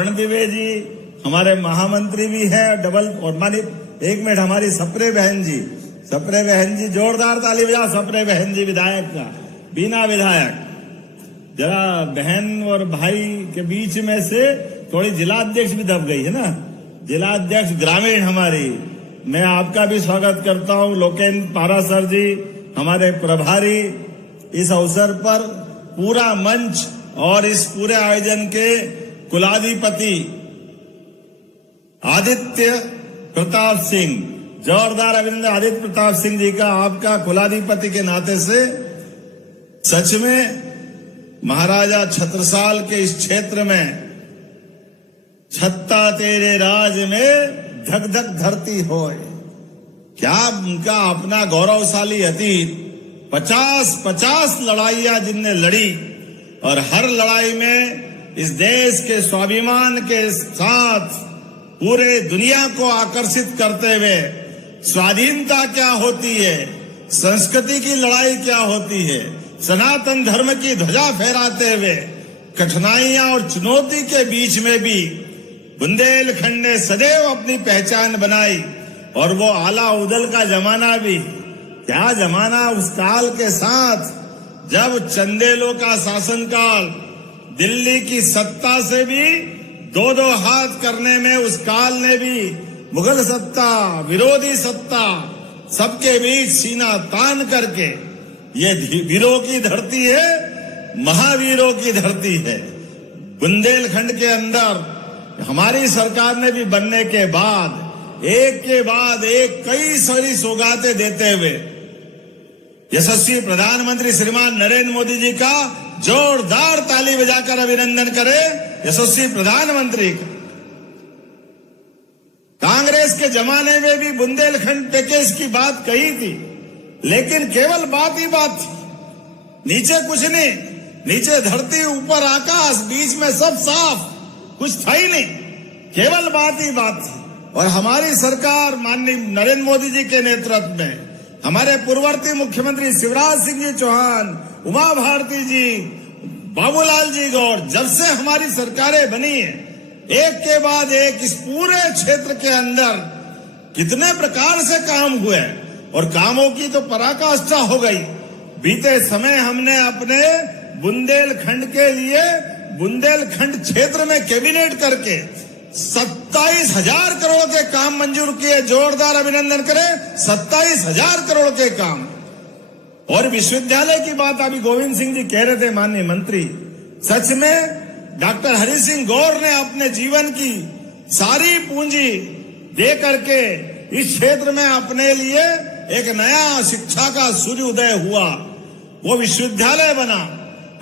रण द्विवेदी हमारे महामंत्री भी हैं, डबल और मानी एक मिनट हमारी सप्रे बहन जी, जोरदार ताली बजा सप्रे बहन जी विधायक का, बीना विधायक। जरा बहन और भाई के बीच में से थोड़ी जिलाध्यक्ष भी दब गई है ना, जिलाध्यक्ष ग्रामीण हमारी, मैं आपका भी स्वागत करता हूं। लोकेन्द्र पारासर जी हमारे प्रभारी, इस अवसर पर पूरा मंच और इस पूरे आयोजन के कुलाधिपति आदित्य प्रताप सिंह, जोरदार अभिनंदन आदित्य प्रताप सिंह जी का, आपका कुलाधिपति के नाते से। सच में महाराजा छत्रसाल के इस क्षेत्र में छत्ता तेरे राज में धक धक धरती होए, क्या उनका अपना गौरवशाली अतीत, 50 लड़ाइयां जिनने लड़ी और हर लड़ाई में इस देश के स्वाभिमान के साथ पूरे दुनिया को आकर्षित करते हुए स्वाधीनता क्या होती है, संस्कृति की लड़ाई क्या होती है, सनातन धर्म की ध्वजा फहराते हुए कठिनाइयां और चुनौती के बीच में भी बुंदेलखंड ने सदैव अपनी पहचान बनाई। और वो आला उदल का जमाना भी, क्या जमाना उस काल के साथ, जब चंदेलों का शासनकाल, दिल्ली की सत्ता से भी दो हाथ करने में उस काल ने भी मुगल सत्ता, विरोधी सत्ता, सबके बीच सीना तान करके, ये वीरों की धरती है, महावीरों की धरती है। बुंदेलखंड के अंदर हमारी सरकार ने भी बनने के बाद एक के बाद एक कई सारी सौगातें देते हुए यशस्वी प्रधानमंत्री श्रीमान नरेंद्र मोदी जी का जोरदार ताली बजाकर अभिनंदन करें यशस्वी प्रधानमंत्री का। कांग्रेस के जमाने में भी बुंदेलखंड पैकेज की बात कही थी, लेकिन केवल बात ही बात थी, नीचे कुछ नहीं, नीचे धरती ऊपर आकाश, बीच में सब साफ, कुछ था ही नहीं, केवल बात ही बात थी। और हमारी सरकार माननीय नरेंद्र मोदी जी के नेतृत्व में, हमारे पूर्ववर्ती मुख्यमंत्री शिवराज सिंह जी चौहान, उमा भारती जी, बाबूलाल जी गौर, जब से हमारी सरकारें बनी है, एक के बाद एक इस पूरे क्षेत्र के अंदर कितने प्रकार से काम हुए और कामों की तो पराकाष्ठा हो गई। बीते समय हमने अपने बुंदेलखंड के लिए बुंदेलखंड क्षेत्र में कैबिनेट करके 27,000 करोड़ के काम मंजूर किए, जोरदार अभिनंदन करें, 27,000 करोड़ के काम। और विश्वविद्यालय की बात अभी गोविंद सिंह जी कह रहे थे, माननीय मंत्री, सच में डॉक्टर हरि सिंह गौर ने अपने जीवन की सारी पूंजी दे करके इस क्षेत्र में अपने लिए एक नया शिक्षा का सूर्योदय हुआ, वो विश्वविद्यालय बना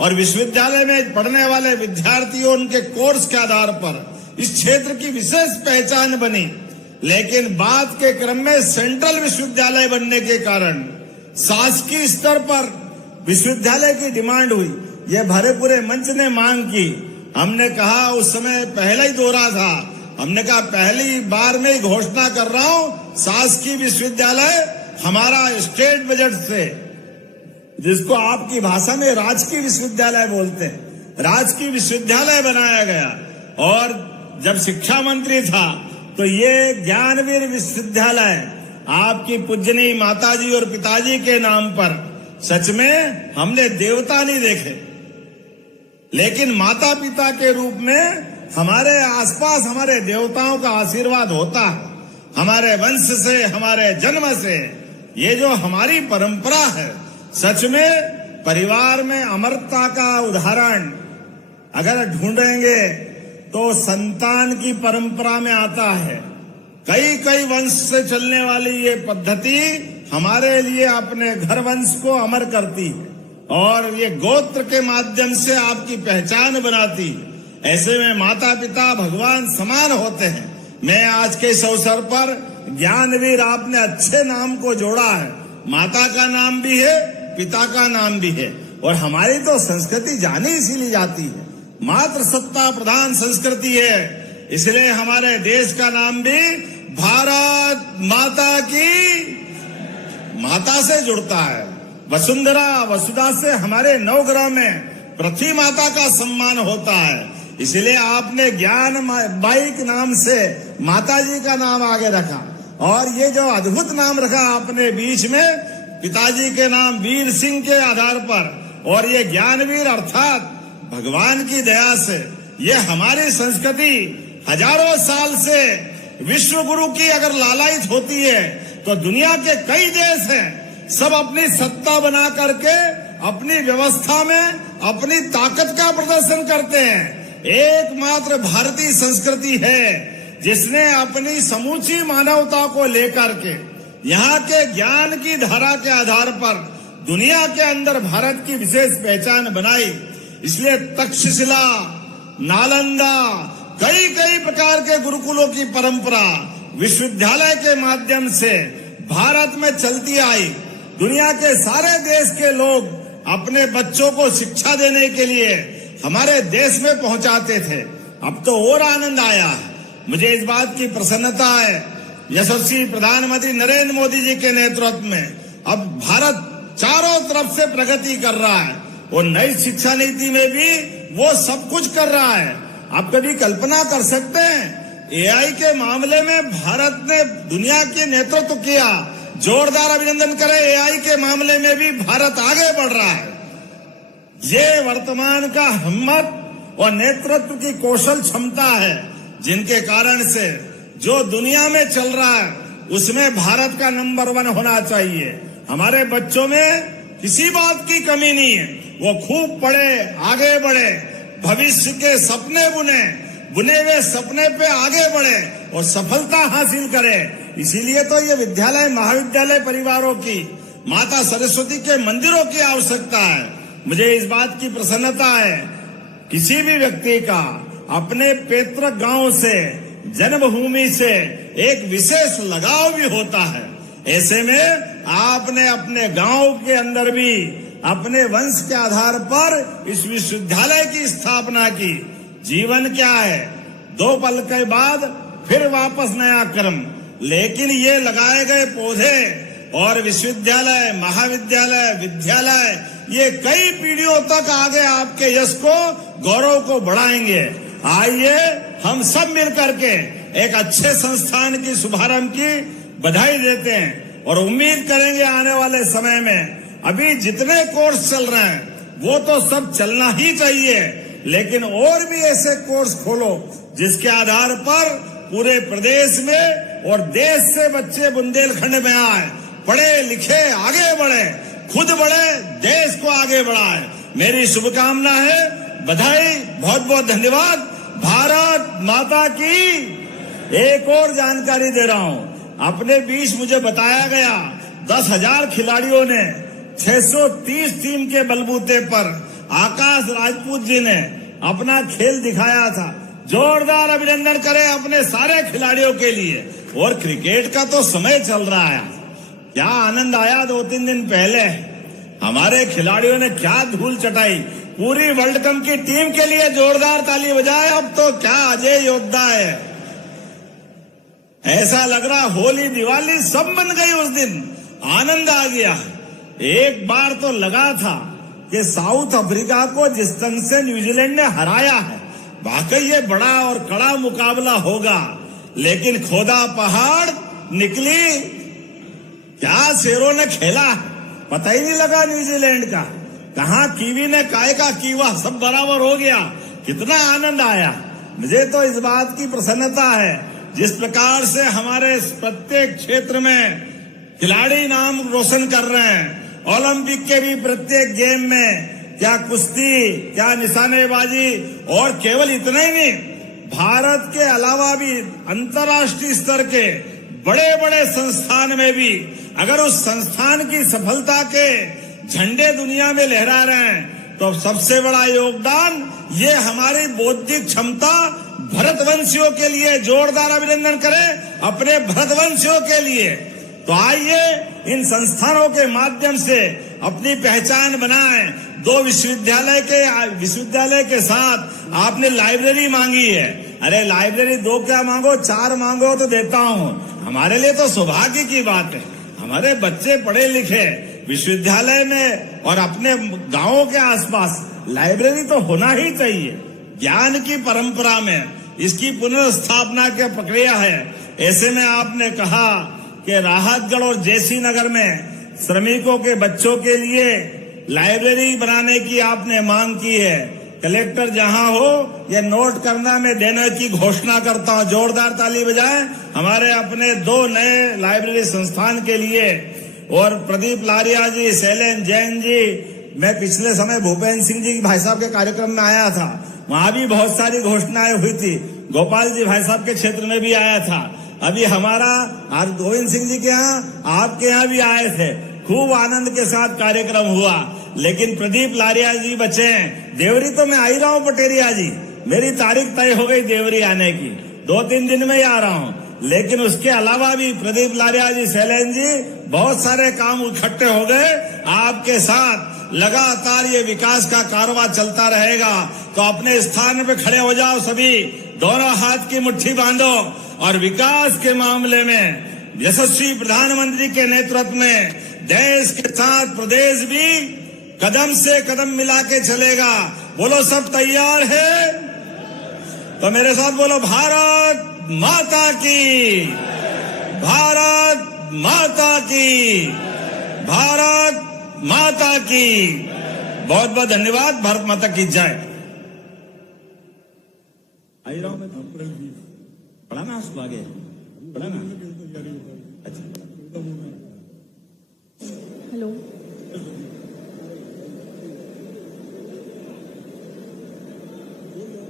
और विश्वविद्यालय में पढ़ने वाले विद्यार्थियों उनके कोर्स के आधार पर इस क्षेत्र की विशेष पहचान बनी। लेकिन बात के क्रम में सेंट्रल विश्वविद्यालय बनने के कारण शासकीय स्तर पर विश्वविद्यालय की डिमांड हुई, ये भरे पूरे मंच ने मांग की। हमने कहा, उस समय पहला ही दौरा था, हमने कहा पहली बार में ही घोषणा कर रहा हूं, शासकीय विश्वविद्यालय हमारा स्टेट बजट से, जिसको आपकी भाषा में राजकीय विश्वविद्यालय बोलते हैं, राजकीय विश्वविद्यालय बनाया गया। और जब शिक्षा मंत्री था तो ये ज्ञानवीर विश्वविद्यालय आपकी पूजनीय माताजी और पिताजी के नाम पर, सच में हमने देवता नहीं देखे, लेकिन माता पिता के रूप में हमारे आसपास हमारे देवताओं का आशीर्वाद होता है, हमारे वंश से, हमारे जन्म से। ये जो हमारी परंपरा है, सच में परिवार में अमरता का उदाहरण अगर ढूंढेंगे तो संतान की परंपरा में आता है। कई वंश से चलने वाली ये पद्धति हमारे लिए अपने घर वंश को अमर करती है और ये गोत्र के माध्यम से आपकी पहचान बनाती है। ऐसे में माता पिता भगवान समान होते हैं। मैं आज के इस अवसर पर ज्ञानवीर, आपने अच्छे नाम को जोड़ा है, माता का नाम भी है, पिता का नाम भी है। और हमारी तो संस्कृति जानी इसीलिए जाती है, मातृ सत्ता प्रधान संस्कृति है, इसलिए हमारे देश का नाम भी भारत माता की माता से जुड़ता है। वसुंधरा वसुधा से हमारे नवग्रह में पृथ्वी माता का सम्मान होता है। इसलिए आपने ज्ञान बाई के नाम से माता जी का नाम आगे रखा, और ये जो अद्भुत नाम रखा आपने बीच में पिताजी के नाम वीर सिंह के आधार पर, और ये ज्ञानवीर अर्थात भगवान की दया से ये हमारी संस्कृति हजारों साल से विश्व गुरु की अगर लालायित होती है तो दुनिया के कई देश हैं, सब अपनी सत्ता बना करके अपनी व्यवस्था में अपनी ताकत का प्रदर्शन करते हैं। एकमात्र भारतीय संस्कृति है जिसने अपनी समूची मानवता को लेकर के यहाँ के ज्ञान की धारा के आधार पर दुनिया के अंदर भारत की विशेष पहचान बनाई। इसलिए तक्षशिला, नालंदा, कई कई प्रकार के गुरुकुलों की परंपरा विश्वविद्यालय के माध्यम से भारत में चलती आई। दुनिया के सारे देश के लोग अपने बच्चों को शिक्षा देने के लिए हमारे देश में पहुंचाते थे। अब तो और आनंद आया। मुझे इस बात की प्रसन्नता है, यशस्वी प्रधानमंत्री नरेंद्र मोदी जी के नेतृत्व में अब भारत चारों तरफ से प्रगति कर रहा है, और नई शिक्षा नीति में भी वो सब कुछ कर रहा है। आप कभी कल्पना कर सकते हैं, एआई के मामले में भारत ने दुनिया की नेतृत्व किया। जोरदार अभिनंदन करें, एआई के मामले में भी भारत आगे बढ़ रहा है। ये वर्तमान का हिम्मत और नेतृत्व की कौशल क्षमता है, जिनके कारण से जो दुनिया में चल रहा है उसमें भारत का नंबर 1 होना चाहिए। हमारे बच्चों में किसी बात की कमी नहीं है, वो खूब पढ़े, आगे बढ़े, भविष्य के सपने बुने हुए सपने पे आगे बढ़े और सफलता हासिल करे। इसीलिए तो ये विद्यालय महाविद्यालय परिवारों की, माता सरस्वती के मंदिरों की आवश्यकता है। मुझे इस बात की प्रसन्नता है, किसी भी व्यक्ति का अपने पैतृक गांव से, जन्मभूमि से एक विशेष लगाव भी होता है। ऐसे में आपने अपने गांव के अंदर भी अपने वंश के आधार पर इस विश्वविद्यालय की स्थापना की। जीवन क्या है, 2 पल के बाद फिर वापस नया कर्म, लेकिन ये लगाए गए पौधे और विश्वविद्यालय, महाविद्यालय, विद्यालय ये कई पीढ़ियों तक आगे आपके यश को, गौरव को बढ़ाएंगे। आइए हम सब मिलकर के एक अच्छे संस्थान की शुभारंभ की बधाई देते हैं, और उम्मीद करेंगे आने वाले समय में अभी जितने कोर्स चल रहे हैं वो तो सब चलना ही चाहिए, लेकिन और भी ऐसे कोर्स खोलो जिसके आधार पर पूरे प्रदेश में और देश से बच्चे बुंदेलखंड में आए, पढ़े लिखे, आगे बढ़े, खुद बढ़े, देश को आगे बढ़ाए। मेरी शुभकामना है, बधाई, बहुत बहुत धन्यवाद। भारत माता की। एक और जानकारी दे रहा हूं, अपने बीच मुझे बताया गया 10,000 खिलाड़ियों ने 630 टीम के बलबूते पर आकाश राजपूत जी ने अपना खेल दिखाया था। जोरदार अभिनंदन करें अपने सारे खिलाड़ियों के लिए। और क्रिकेट का तो समय चल रहा है, क्या आनंद आया। 2-3 दिन पहले हमारे खिलाड़ियों ने क्या धूल चटाई। पूरी वर्ल्ड कप की टीम के लिए जोरदार ताली बजाए। अब तो क्या अजय योद्धा है, ऐसा लग रहा होली दिवाली सब बन गई उस दिन। आनंद आ गया। एक बार तो लगा था कि साउथ अफ्रीका को जिस ढंग से न्यूजीलैंड ने हराया है, वाकई ये बड़ा और कड़ा मुकाबला होगा, लेकिन खोदा पहाड़ निकली। क्या शेरों ने खेला, पता ही नहीं लगा न्यूजीलैंड का। कहाँ कीवी ने काय का कीवा, सब बराबर हो गया। कितना आनंद आया। मुझे तो इस बात की प्रसन्नता है, जिस प्रकार से हमारे प्रत्येक क्षेत्र में खिलाड़ी नाम रोशन कर रहे हैं। ओलंपिक के भी प्रत्येक गेम में, क्या कुश्ती, क्या निशानेबाजी, और केवल इतना ही नहीं, भारत के अलावा भी अंतर्राष्ट्रीय स्तर के बड़े बड़े संस्थान में भी अगर उस संस्थान की सफलता के झंडे दुनिया में लहरा रहे हैं, तो सबसे बड़ा योगदान ये हमारी बौद्धिक क्षमता भरतवंशियों के लिए। जोरदार अभिनंदन करें अपने भरतवंशियों के लिए। तो आइए इन संस्थानों के माध्यम से अपनी पहचान बनाएं। 2 विश्वविद्यालय के साथ आपने लाइब्रेरी मांगी है। अरे लाइब्रेरी 2 क्या मांगो, 4 मांगो तो देता हूं। हमारे लिए तो सौभाग्य की बात है, हमारे बच्चे पढ़े लिखे विश्वविद्यालय में और अपने गांवों के आसपास लाइब्रेरी तो होना ही चाहिए। ज्ञान की परंपरा में इसकी पुनर्स्थापना की प्रक्रिया है। ऐसे में आपने कहा कि राहतगढ़ और जैसी नगर में श्रमिकों के बच्चों के लिए लाइब्रेरी बनाने की आपने मांग की है। कलेक्टर जहां हो ये नोट करना मैं देने की घोषणा करता हूं। जोरदार ताली बजाएं हमारे अपने 2 नए लाइब्रेरी संस्थान के लिए। और प्रदीप लारिया जी, शैलेन जैन जी, मैं पिछले समय भूपेंद्र सिंह जी भाई साहब के कार्यक्रम में आया था, वहां भी बहुत सारी घोषणाएं हुई थी। गोपाल जी भाई साहब के क्षेत्र में भी आया था। अभी हमारा गोविंद सिंह जी के यहाँ, आपके यहाँ भी आए थे। खूब आनंद के साथ कार्यक्रम हुआ। लेकिन प्रदीप लारिया जी बचे हैं। देवरी तो मैं आ ही रहा हूँ पटेरिया जी, मेरी तारीख तय हो गई देवरी आने की, 2-3 दिन में ही आ रहा हूँ। लेकिन उसके अलावा भी प्रदीप लारिया जी, शैलेन जी, बहुत सारे काम इकट्ठे हो गए। आपके साथ लगातार ये विकास का कारवां चलता रहेगा। तो अपने स्थान पे खड़े हो जाओ सभी, दोनों हाथ की मुट्ठी बांधो और विकास के मामले में यशस्वी प्रधानमंत्री के नेतृत्व में देश के साथ प्रदेश भी कदम से कदम मिला के चलेगा। बोलो सब तैयार है? तो मेरे साथ बोलो, भारत माता की, भारत माता की, भारत माता की। बहुत बहुत धन्यवाद। भारत माता की जय। आई रहा हूं मैं, पढ़ा ना उसको आगे, पढ़ा ना। अच्छा, हेलो,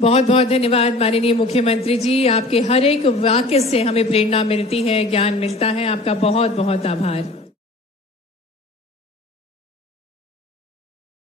बहुत बहुत धन्यवाद माननीय मुख्यमंत्री जी। आपके हर एक वाक्य से हमें प्रेरणा मिलती है, ज्ञान मिलता है। आपका बहुत बहुत आभार।